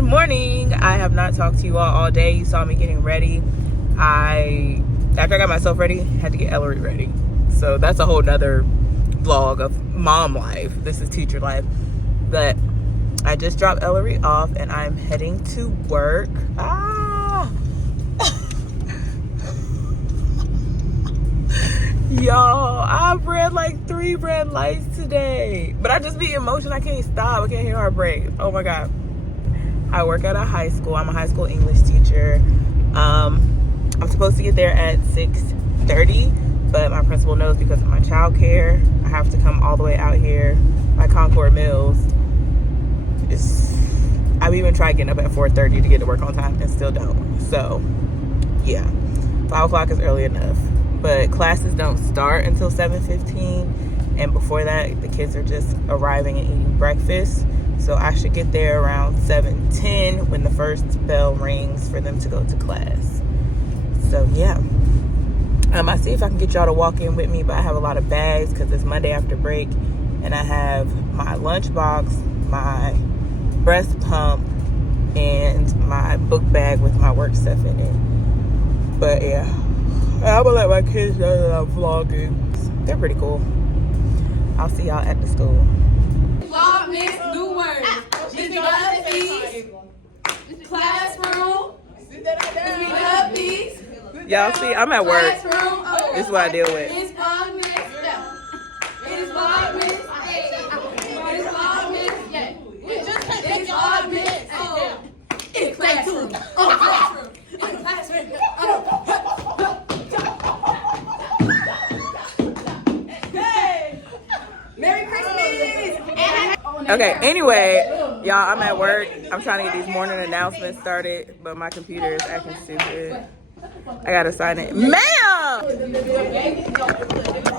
Good morning. I have not talked to you all day. You saw me getting ready. After I got myself ready, had to get Ellery ready. So that's a whole nother vlog of mom life. This is teacher life. But I just dropped Ellery off and I'm heading to work. Y'all, I've read like 3 red lights today. But I just be in motion. I can't stop. I can't hear her brake. Oh my God. I work at a high school. I'm a high school English teacher. I'm supposed to get there at 6:30, but my principal knows because of my childcare, I have to come all the way out here by Concord Mills. I've even tried getting up at 4:30 to get to work on time and still don't. So, yeah, 5 o'clock is early enough. But classes don't start until 7:15, and before that, the kids are just arriving and eating breakfast. So I should get there around 7:10 when the first bell rings for them to go to class. So yeah, I see if I can get y'all to walk in with me, but I have a lot of bags because it's Monday after break, and I have my lunchbox, my breast pump, and my book bag with my work stuff in it. But yeah, I'm gonna let my kids know that I'm vlogging. They're pretty cool. I'll see y'all at the school. Vlogmas, new words. Speak up, please. Classroom. Speak up, please. Y'all see, I'm at work. Classroom. This is what I deal with. It's Vlogmas. It's Vlogmas. It's Vlogmas. Yeah. It's Vlogmas. It's classroom. Classroom. It's classroom. Merry Christmas. Okay, anyway, y'all, I'm at work. I'm trying to get these morning announcements started, but my computer is acting stupid. I gotta sign it. Ma'am!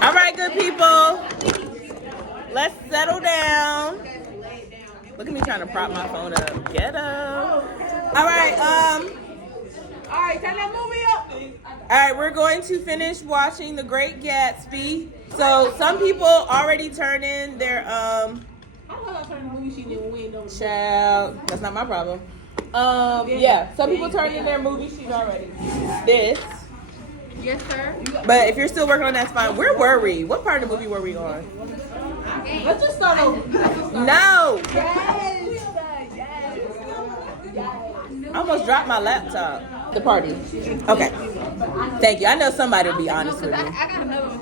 All right, good people. Let's settle down. Look at me trying to prop my phone up. Ghetto. All right, turn that movie up. all right, we're going to finish watching The Great Gatsby. So some people already turned in their child. That's not my problem. Yeah, some people turned in their movie sheet already. This. Yes, sir. But if you're still working on that, that's fine. Where were we? What part of the movie were we on? Let's just start over. No. I almost dropped my laptop. The party. Okay. Thank you. I know somebody will be honest with me. I got another one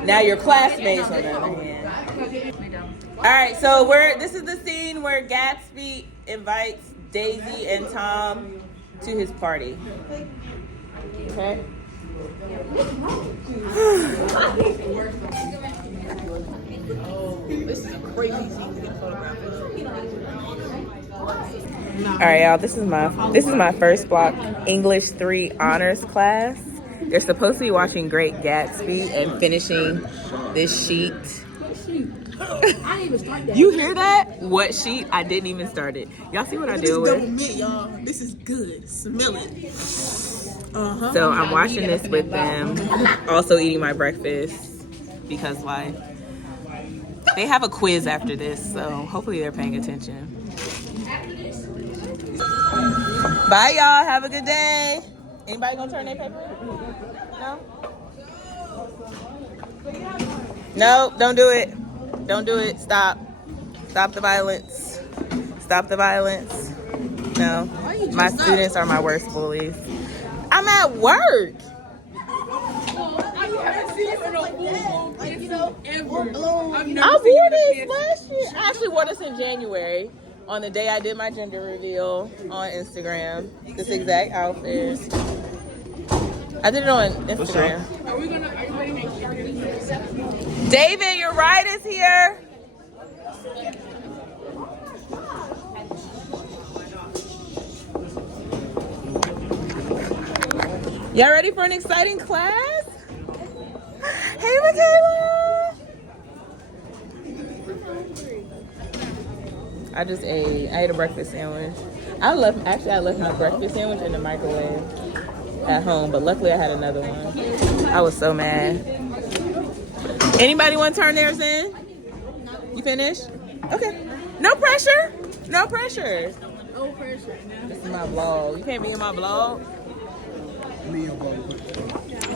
too. Now your classmates on the other hand. All right, so this is the scene where Gatsby invites Daisy and Tom to his party. Okay. This is a crazy scene to get photographed. All right, y'all. This is my first block English 3 honors class. They're supposed to be watching Great Gatsby and finishing this sheet. I didn't even start that. You hear that? What sheet? I didn't even start it. Y'all see what I deal Double with? mint, y'all. This is good. Smell it. So I'm watching this with them. Also eating my breakfast because like they have a quiz after this, so hopefully they're paying attention. Bye, y'all. Have a good day. Anybody gonna turn their paper in? No? No, don't do it. Don't do it. Stop. Stop the violence. Stop the violence. No. My students are my worst bullies. I'm at work. I wore this last year. I actually wore this in January on the day I did my gender reveal on Instagram. This exact outfit. I did it on Instagram. Are you ready to David, your ride is here. Y'all ready for an exciting class? Hey, Michaela. I just ate. I ate a breakfast sandwich. I left my breakfast sandwich in the microwave at home, but luckily I had another one. I was so mad. Anybody want to turn theirs in? You finished? Okay. No pressure. No pressure. No pressure. This is my vlog. You can't be in my vlog.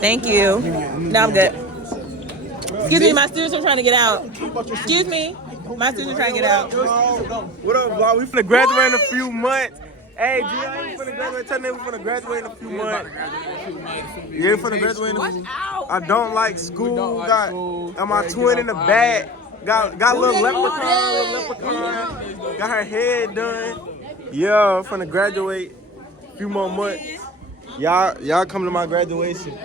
Thank you. No, I'm good. Excuse me, my students are trying to get out. Excuse me, my students are trying to get out. What up, vlog? We finna graduate in a few months. Hey, Gia, you finna graduate. Tell them we finna graduate in a few months. You ain't finna graduate in a few months. I don't like school. Got my twin in the back. Got little leprechaun. Got her head done. Yeah, I'm finna graduate a few more months. Y'all come to my graduation.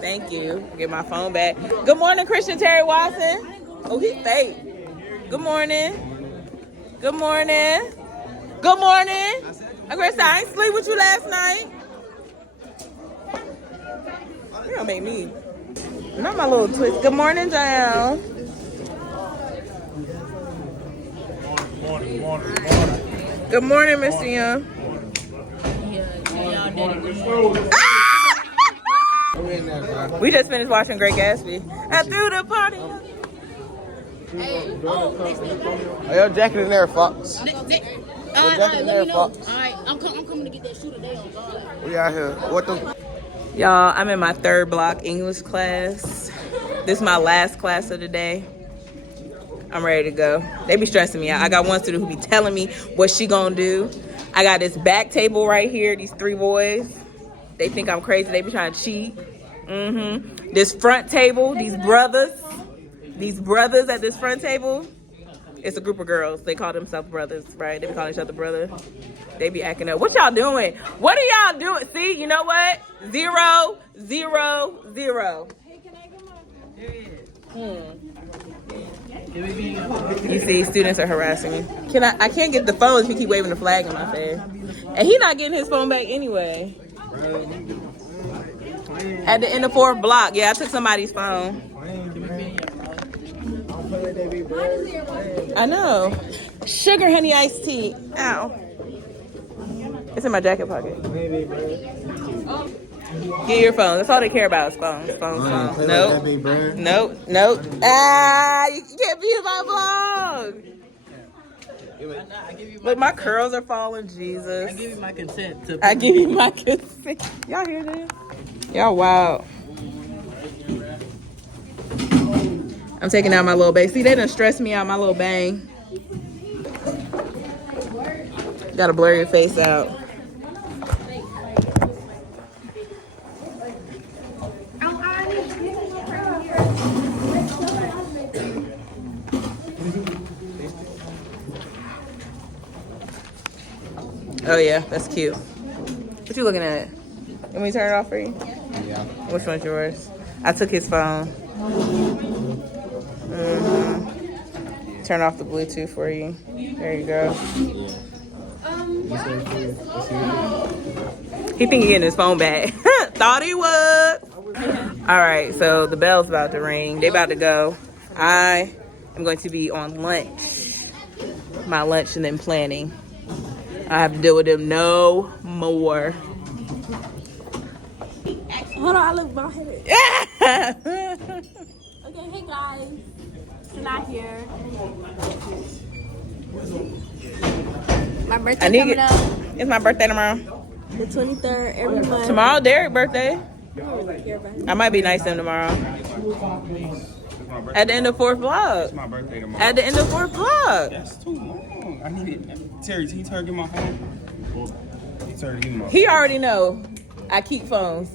Thank you. Get my phone back. Good morning, Christian Terry Watson. Oh, he's fake. Good morning. Good morning. Good morning. Chris, I ain't sleep with you last night. You don't make me. Not my little twist. Good morning, JaLynn. Good morning, Mr. Young. We just finished watching Great Gatsby. I threw the party. Are your jacket in there, Fox? Alright, I'm coming to get that shoe today on God. We out here. What the? Y'all, I'm in my third block English class. This is my last class of the day. I'm ready to go. They be stressing me out. I got one student who be telling me what she gonna do. I got this back table right here, these three boys. They think I'm crazy. They be trying to cheat. This front table, these brothers at this front table, it's a group of girls. They call themselves brothers, right? They be calling each other brother. They be acting up. What y'all doing? What are y'all doing? See, you know what? 0, 0, 0. You see, students are harassing me. I can't get the phone if he keep waving the flag in my face. And he not getting his phone back anyway. At the end of 4th block. Yeah, I took somebody's phone. I know. Sugar honey iced tea. Ow. It's in my jacket pocket. Get your phone. That's all they care about is phones. Phones. Nope. Nope. Ah, you can't be in my vlog. Look, my curls are falling. Jesus. I give you my consent. I give you my consent. Y'all hear this? Y'all wild. I'm taking out my little bang. See, they done stressed me out, my little bang. Gotta blur your face out. Oh yeah, that's cute. What you looking at? Let me turn it off for you? Yeah. Which one's yours? I took his phone. Turn off the Bluetooth for you. There you go. He think he getting his phone back. Thought he was. All right, so the bell's about to ring. They about to go. I am going to be on lunch. My lunch and then planning. I have to deal with them no more. Hold on, I look my head. Okay, hey guys. It's not here. My birthday coming up. It's my birthday tomorrow. The 23rd, every month. Tomorrow, Derek's birthday. I don't really care about him. I might be nice to him tomorrow. At the end of 4th vlog. It's my birthday tomorrow. At the end of 4th vlog. That's too long. I need it. Terry, can you turn get my phone? He already know I keep phones.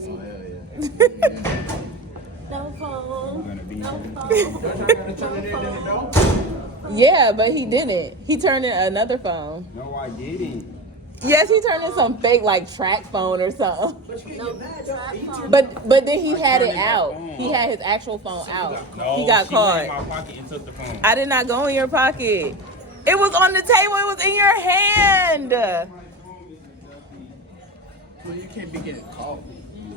No phone. No phone. Yeah, but he didn't. He turned in another phone. No, I didn't. Yes, he turned in some fake like track phone or something. No track phone. But then he had it out. He had his actual phone out. No, He got she went caught. in my pocket and took the phone. I did not go in your pocket. It was on the table. It was in your hand. Well, you can't be getting caught.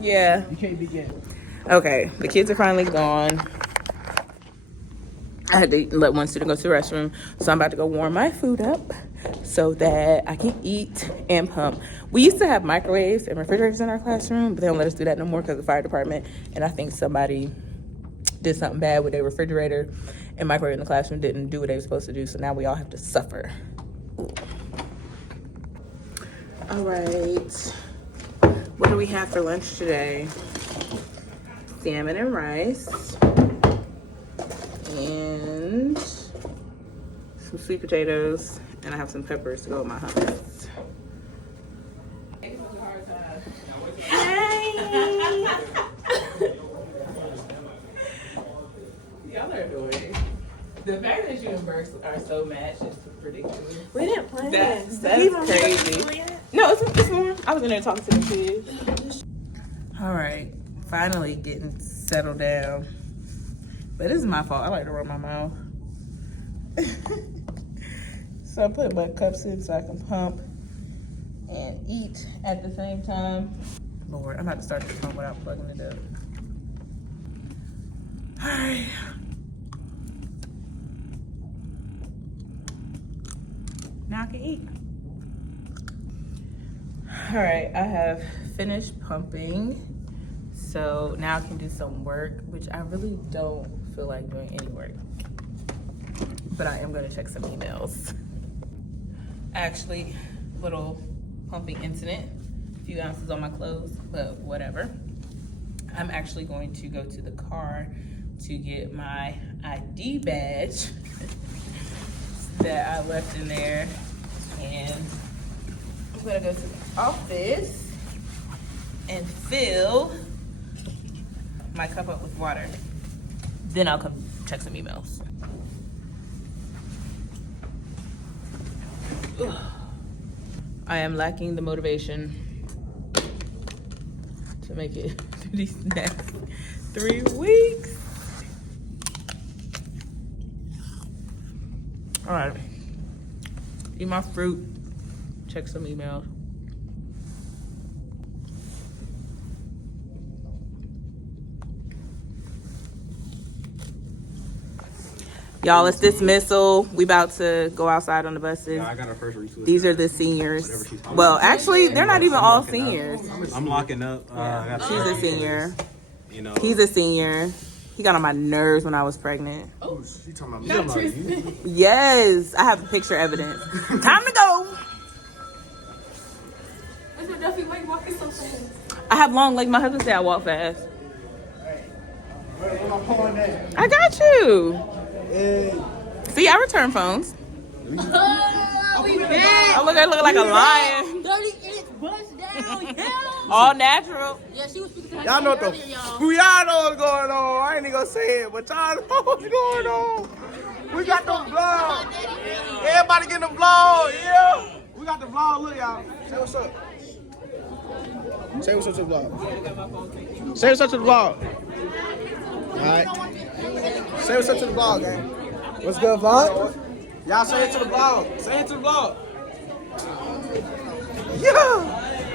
Yeah. You can't be getting. Okay, the kids are finally gone. I had to let one student go to the restroom, so I'm about to go warm my food up so that I can eat and pump. We used to have microwaves and refrigerators in our classroom, but they don't let us do that no more because of the fire department. And I think somebody did something bad with their refrigerator and microwave in the classroom didn't do what they were supposed to do, so now we all have to suffer. All right. What do we have for lunch today? Salmon and rice. And some sweet potatoes. And I have some peppers to go with my hummus. Hi! Y'all are doing. The fact that you and Burks are so matched is ridiculous. We didn't plan That's this. crazy. No, it's more. I was in there talking to the kids. All right, finally getting settled down. But this is my fault. I like to run my mouth. So I put my cups in so I can pump and eat at the same time. Lord, I'm about to start this one without plugging it up. All right. Now I can eat. All right, I have finished pumping. So now I can do some work, which I really don't feel like doing any work. But I am gonna check some emails. Actually, little pumping incident. A few ounces on my clothes, but whatever. I'm actually going to go to the car to get my ID badge that I left in there, and I'm gonna go to the office and fill my cup up with water. Then I'll come check some emails. Ugh. I am lacking the motivation to make it through these next 3 weeks. All right, eat my fruit, check some emails. Y'all, it's dismissal. We about to go outside on the buses. Yeah, I got a first read. These are the seniors. Well, actually, they're not even all seniors. I'm locking up. She's a senior. You know. He's a senior. He got on my nerves when I was pregnant. Oh, she talking about me. Yes, I have picture evidence. Time to go. Mr. Duffy, why you walking so fast? I have long legs. My husband said I walk fast. I got you. See, I return phones. I look like a lion. 30-inch bust down, yeah. All natural. Yeah, she was speaking to her. Y'all know what the y'all know what's going on. I ain't even gonna say it, but y'all know what's going on. We got the vlog. Everybody getting the vlog, yeah. We got the vlog. Look, y'all. Say what's up. Say what's up to the vlog. Say what's up to the vlog. All right. Say what's up to the vlog, gang. What's good, vlog? Y'all say it to the vlog. Say it to the vlog. Yeah.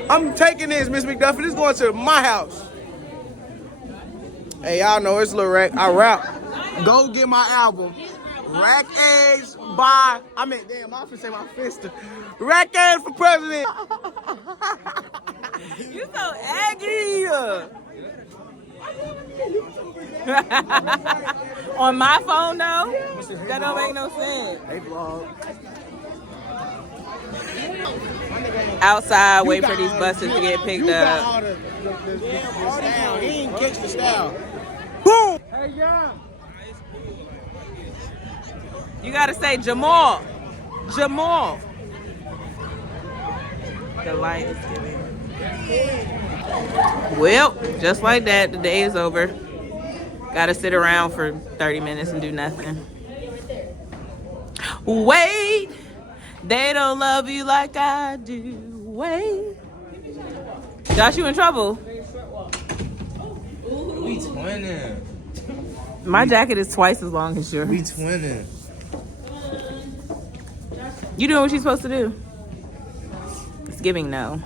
I'm taking this, Miss McDuffie. This is going to my house. Hey, y'all know it's Lil Rack. I rap. Go get my album. Rack Eggs by, I mean, damn, I finna say my fist. Rack Eggs for president. You so aggy. On my phone, though? That don't make no sense. Hey, vlog. Outside, wait for these buses to get picked up. All the style. He ain't catch the style. Boom! Hey, yeah. You gotta say Jamal. Jamal. The light is giving. Well, just like that, the day is over. Gotta sit around for 30 minutes and do nothing. Wait, they don't love you like I do. Wait. Josh, you in trouble? We twinning. My jacket is twice as long as yours. We twinning. You doing what you're supposed to do? It's giving no.